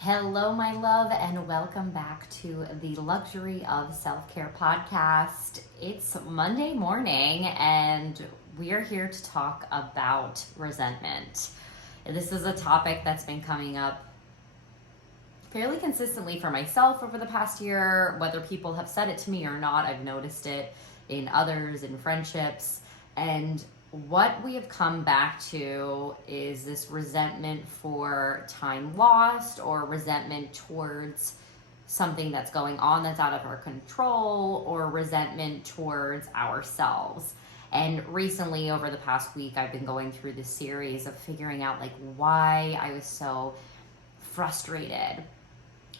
Hello, my love, and welcome back to the Luxury of Self-Care podcast. It's Monday morning, and we are here to talk about resentment. This is a topic that's been coming up fairly consistently for myself over the past year. Whether people have said it to me or not, I've noticed it in others, in friendships, and what we have come back to is this resentment for time lost or resentment towards something that's going on that's out of our control or resentment towards ourselves. And recently, over the past week, I've been going through this series of figuring out why I was so frustrated.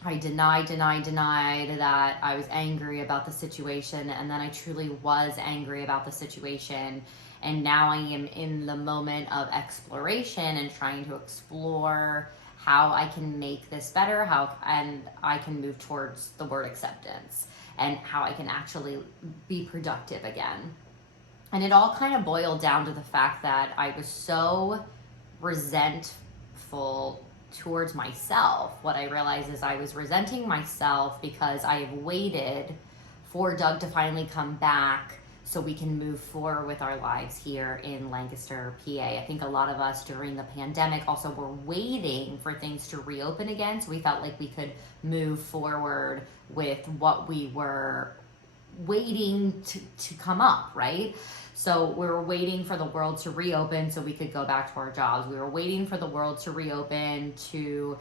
I denied that I was angry about the situation, and then I truly was angry about the situation. And now I am in the moment of exploration and trying to explore how I can make this better, and I can move towards the word acceptance and how I can actually be productive again. And it all kind of boiled down to the fact that I was so resentful towards myself. What I realized is I was resenting myself because I have waited for Doug to finally come back so we can move forward with our lives here in Lancaster, PA. I think a lot of us during the pandemic also were waiting for things to reopen again, so we felt like we could move forward with what we were waiting to come up, right? So we were waiting for the world to reopen so we could go back to our jobs. We were waiting for the world to reopen to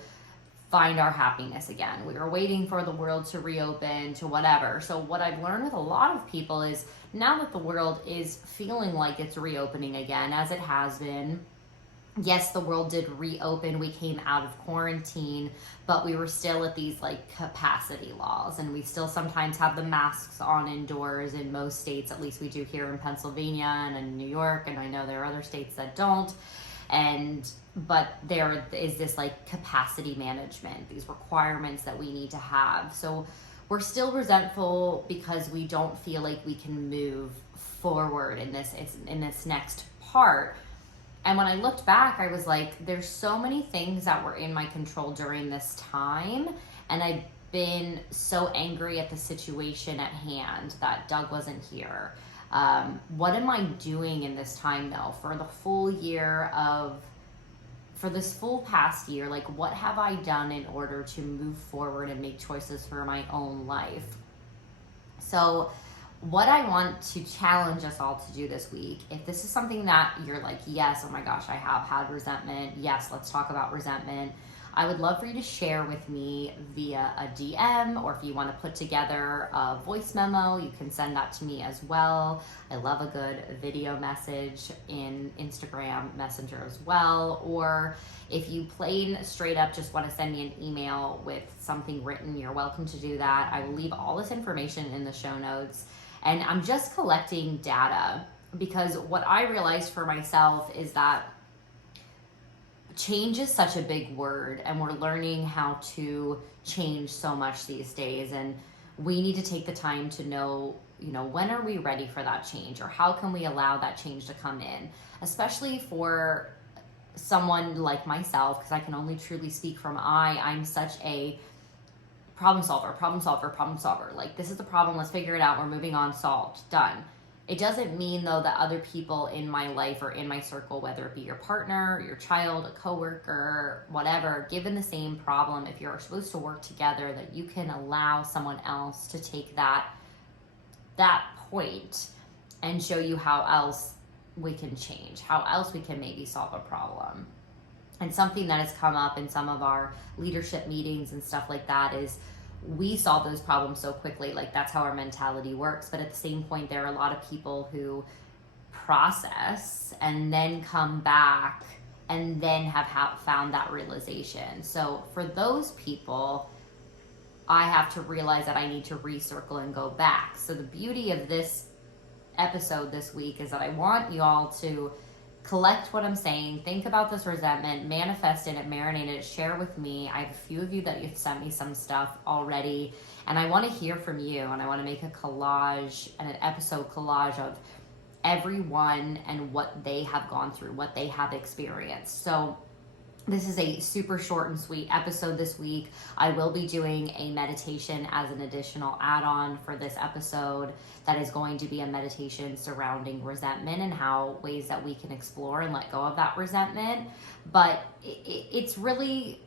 find our happiness again. We were waiting for the world to reopen to whatever. So what I've learned with a lot of people is now that the world is feeling like it's reopening again, as it has been, yes, the world did reopen. We came out of quarantine, but we were still at these capacity laws, and we still sometimes have the masks on indoors in most states. At least we do here in Pennsylvania and in New York, and I know there are other states that don't. But there is this capacity management, these requirements that we need to have. So we're still resentful because we don't feel like we can move forward in this next part. And when I looked back, I was like, there's so many things that were in my control during this time. And I've been so angry at the situation at hand that Doug wasn't here. What am I doing in this time though? For this full past year, what have I done in order to move forward and make choices for my own life? So what I want to challenge us all to do this week, if this is something that you're like, yes, oh my gosh, I have had resentment. Yes, let's talk about resentment. I would love for you to share with me via a DM, or if you want to put together a voice memo, you can send that to me as well. I love a good video message in Instagram Messenger as well. Or if you plain straight up just want to send me an email with something written, you're welcome to do that. I will leave all this information in the show notes. And I'm just collecting data because what I realized for myself is that change is such a big word, and we're learning how to change so much these days, and we need to take the time to know, when are we ready for that change, or how can we allow that change to come in, especially for someone like myself, because I can only truly speak from I'm such a problem solver. This is the problem, let's figure it out, we're moving on, solved, done. It doesn't mean though that other people in my life or in my circle, whether it be your partner, your child, a coworker, whatever, given the same problem, if you're supposed to work together, that you can allow someone else to take that point and show you how else we can change, how else we can maybe solve a problem. And something that has come up in some of our leadership meetings and stuff like that is we solve those problems so quickly. That's how our mentality works. But at the same point, there are a lot of people who process and then come back and then have found that realization. So for those people, I have to realize that I need to recircle and go back. So the beauty of this episode this week is that I want you all to collect what I'm saying, think about this resentment, manifest in it, marinate in it, share with me. I have a few of you that you've sent me some stuff already, and I want to hear from you, and I want to make a collage and an episode collage of everyone and what they have gone through, what they have experienced. So This is a super short and sweet episode this week. I will be doing a meditation as an additional add-on for this episode that is going to be a meditation surrounding resentment and how ways that we can explore and let go of that resentment. But it's really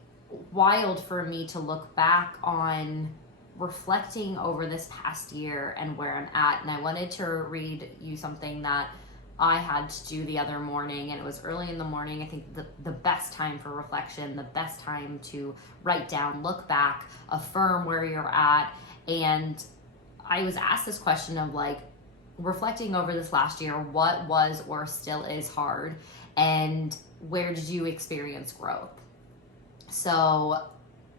wild for me to look back on reflecting over this past year and where I'm at. And I wanted to read you something that I had to do the other morning, and it was early in the morning. I think the best time for reflection, the best time to write down, look back, affirm where you're at. And I was asked this question of like, reflecting over this last year, what was or still is hard, and where did you experience growth? So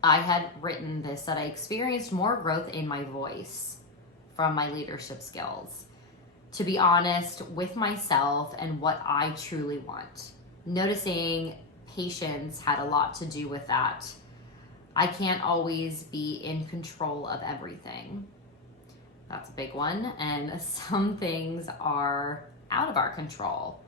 I had written this, that I experienced more growth in my voice from my leadership skills. To be honest with myself and what I truly want. Noticing patience had a lot to do with that. I can't always be in control of everything. That's a big one. And some things are out of our control.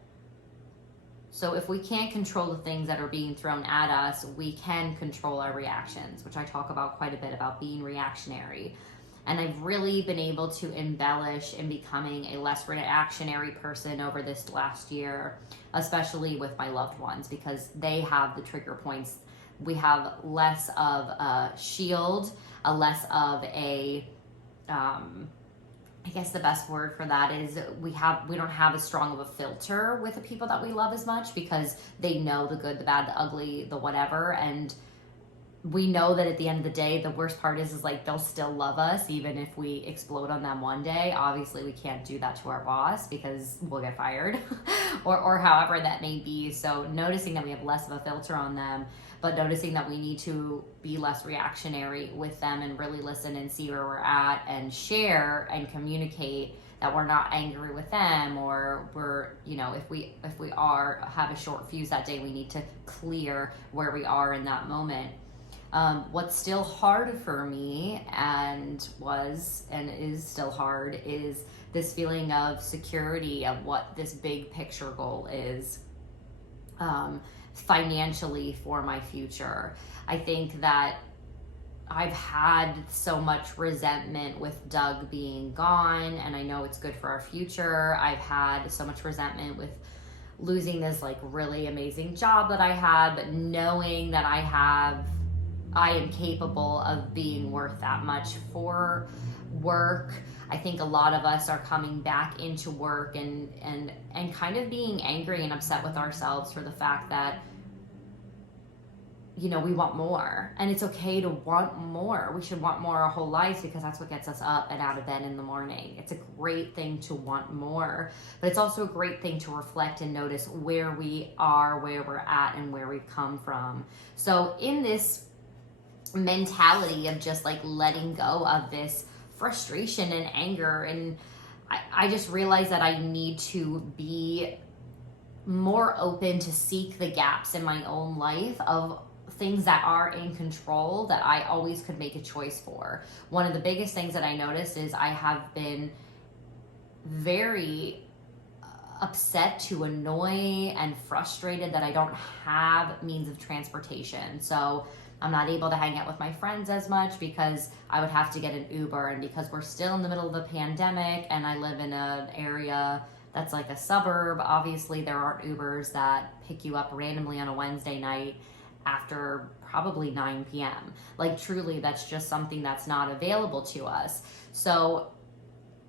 So if we can't control the things that are being thrown at us, we can control our reactions, which I talk about quite a bit, about being reactionary. And I've really been able to embellish in becoming a less reactionary person over this last year, especially with my loved ones, because they have the trigger points. We have less of a shield, less of a, I guess the best word for that is we don't have as strong of a filter with the people that we love as much, because they know the good, the bad, the ugly, the whatever. And we know that at the end of the day, the worst part is like they'll still love us even if we explode on them one day. Obviously, we can't do that to our boss because we'll get fired or however that may be. So noticing that we have less of a filter on them, but noticing that we need to be less reactionary with them and really listen and see where we're at and share and communicate that we're not angry with them, or we're, if we have a short fuse that day, we need to clear where we are in that moment. What's still hard for me and is still hard is this feeling of security of what this big picture goal is financially for my future. I think that I've had so much resentment with Doug being gone, and I know it's good for our future. I've had so much resentment with losing this like really amazing job that I had, but knowing that I am capable of being worth that much for work. I think a lot of us are coming back into work and kind of being angry and upset with ourselves for the fact that, we want more. And it's okay to want more. We should want more our whole lives, because that's what gets us up and out of bed in the morning. It's a great thing to want more, but it's also a great thing to reflect and notice where we are, where we're at, and where we've come from. So in this mentality of just like letting go of this frustration and anger, and I just realized that I need to be more open to seek the gaps in my own life of things that are in control that I always could make a choice for. One of the biggest things that I noticed is I have been very upset to annoy and frustrated that I don't have means of transportation. So I'm not able to hang out with my friends as much because I would have to get an Uber, and because we're still in the middle of a pandemic and I live in an area that's like a suburb, obviously there aren't Ubers that pick you up randomly on a Wednesday night after probably 9 p.m. Like truly, that's just something that's not available to us. So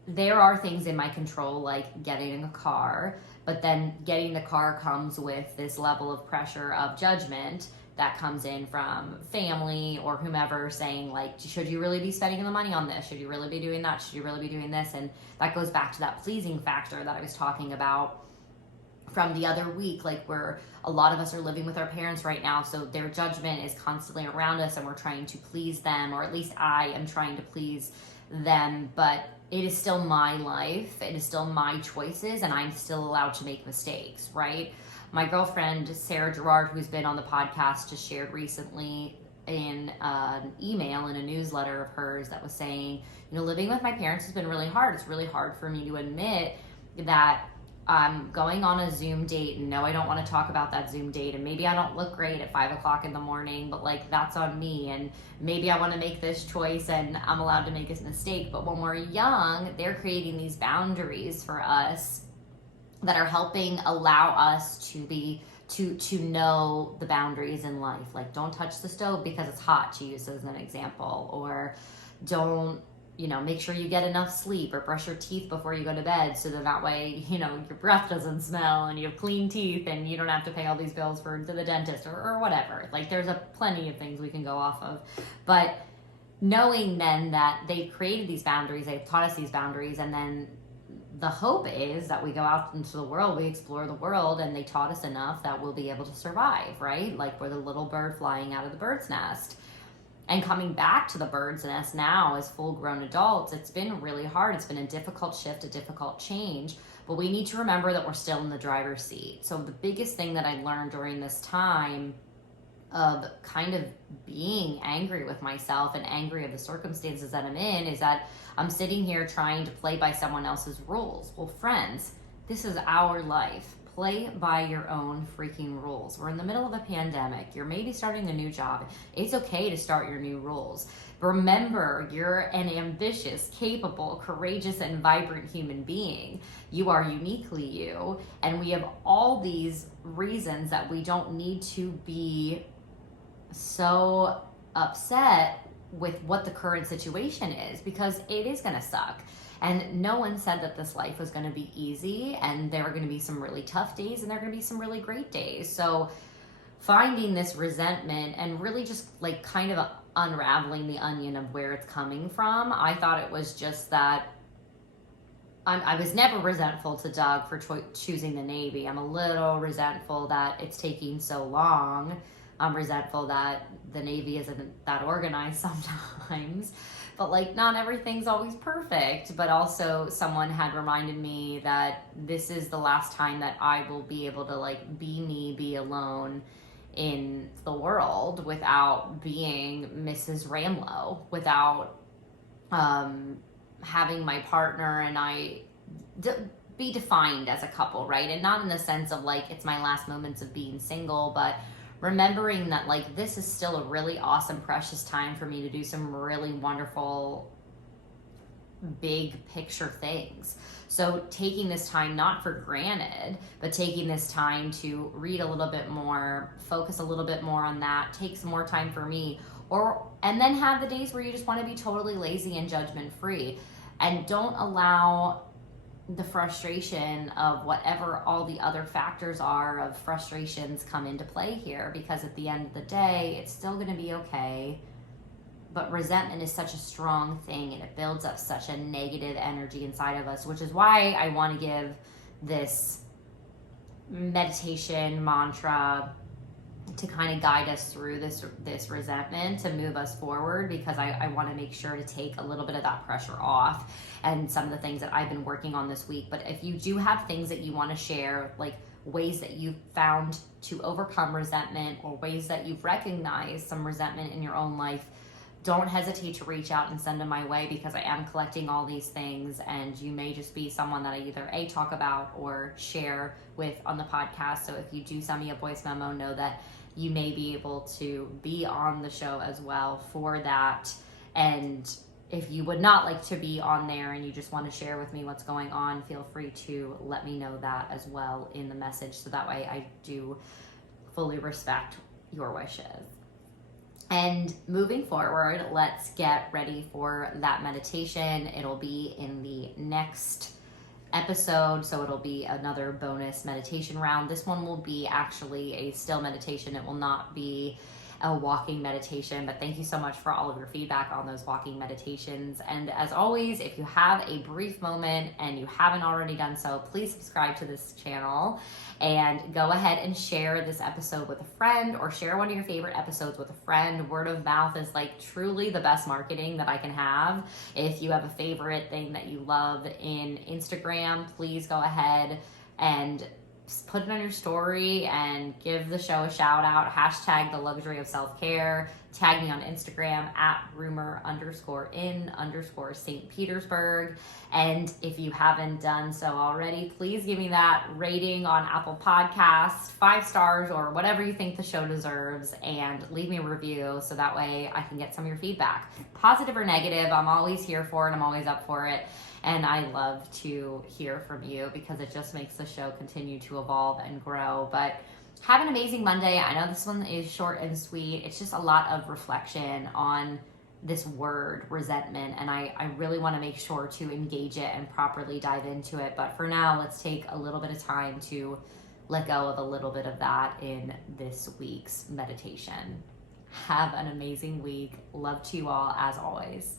there are things in my control, like getting a car, but then getting the car comes with this level of pressure of judgment that comes in from family or whomever saying like, should you really be spending the money on this? Should you really be doing that? Should you really be doing this? And that goes back to that pleasing factor that I was talking about from the other week, like where a lot of us are living with our parents right now, so their judgment is constantly around us and we're trying to please them, or at least I am trying to please them, but it is still my life, it is still my choices, and I'm still allowed to make mistakes, right? My girlfriend, Sarah Gerard, who's been on the podcast, just shared recently in an email in a newsletter of hers that was saying, living with my parents has been really hard. It's really hard for me to admit that I'm going on a Zoom date, and no, I don't want to talk about that Zoom date, and maybe I don't look great at 5 o'clock in the morning, but like that's on me, and maybe I want to make this choice and I'm allowed to make a mistake. But when we're young, they're creating these boundaries for us that are helping allow us to know the boundaries in life. Like, don't touch the stove because it's hot, to use as an example, or don't, make sure you get enough sleep, or brush your teeth before you go to bed so that way, your breath doesn't smell and you have clean teeth and you don't have to pay all these bills to the dentist or whatever. Like, there's plenty of things we can go off of. But knowing then that they've created these boundaries, they've taught us these boundaries, and then the hope is that we go out into the world, we explore the world, and they taught us enough that we'll be able to survive, right? Like we're the little bird flying out of the bird's nest. And coming back to the bird's nest now as full-grown adults, it's been really hard. It's been a difficult shift, a difficult change, but we need to remember that we're still in the driver's seat. So the biggest thing that I learned during this time of kind of being angry with myself and angry of the circumstances that I'm in is that I'm sitting here trying to play by someone else's rules. Well, friends, this is our life. Play by your own freaking rules. We're in the middle of a pandemic. You're maybe starting a new job. It's okay to start your new rules. Remember, you're an ambitious, capable, courageous, and vibrant human being. You are uniquely you. And we have all these reasons that we don't need to be so upset with what the current situation is, because it is going to suck. And no one said that this life was going to be easy, and there are going to be some really tough days and there are going to be some really great days. So finding this resentment and really just like kind of unraveling the onion of where it's coming from, I thought it was just that I was never resentful to Doug for choosing the Navy. I'm a little resentful that it's taking so long. I'm resentful that the Navy isn't that organized sometimes. But like, not everything's always perfect. But also someone had reminded me that this is the last time that I will be able to like be me, be alone in the world without being Mrs. Ramlow, without having my partner and I be defined as a couple, right? And not in the sense of like, it's my last moments of being single, but remembering that like this is still a really awesome, precious time for me to do some really wonderful, big picture things. So taking this time, not for granted, but taking this time to read a little bit more, focus a little bit more on that, take some more time for me, and then have the days where you just want to be totally lazy and judgment free. And don't allow the frustration of whatever all the other factors are of frustrations come into play here, because at the end of the day, it's still going to be okay. But resentment is such a strong thing, and it builds up such a negative energy inside of us, which is why I want to give this meditation mantra to kind of guide us through this resentment, to move us forward, because I want to make sure to take a little bit of that pressure off and some of the things that I've been working on this week. But if you do have things that you want to share, like ways that you've found to overcome resentment, or ways that you've recognized some resentment in your own life, don't hesitate to reach out and send them my way, because I am collecting all these things, and you may just be someone that I either talk about or share with on the podcast. So if you do send me a voice memo, know that you may be able to be on the show as well for that. And if you would not like to be on there and you just want to share with me what's going on, feel free to let me know that as well in the message, so that way I do fully respect your wishes. And moving forward, let's get ready for that meditation. It'll be in the next episode, so it'll be another bonus meditation round. This one will be actually a still meditation. It will not be a walking meditation, but thank you so much for all of your feedback on those walking meditations. And as always, if you have a brief moment and you haven't already done so, please subscribe to this channel and go ahead and share this episode with a friend, or share one of your favorite episodes with a friend. Word of mouth is like truly the best marketing that I can have. If you have a favorite thing that you love in Instagram, please go ahead and put it on your story and give the show a shout out. Hashtag the luxury of self-care. Tag me on Instagram at rumor_in_St. Petersburg. And if you haven't done so already, please give me that rating on Apple Podcasts, 5 stars or whatever you think the show deserves, and leave me a review so that way I can get some of your feedback. Positive or negative, I'm always here for it. I'm always up for it. And I love to hear from you because it just makes the show continue to evolve and grow. But have an amazing Monday. I know this one is short and sweet. It's just a lot of reflection on this word, resentment. And I really want to make sure to engage it and properly dive into it. But for now, let's take a little bit of time to let go of a little bit of that in this week's meditation. Have an amazing week. Love to you all as always.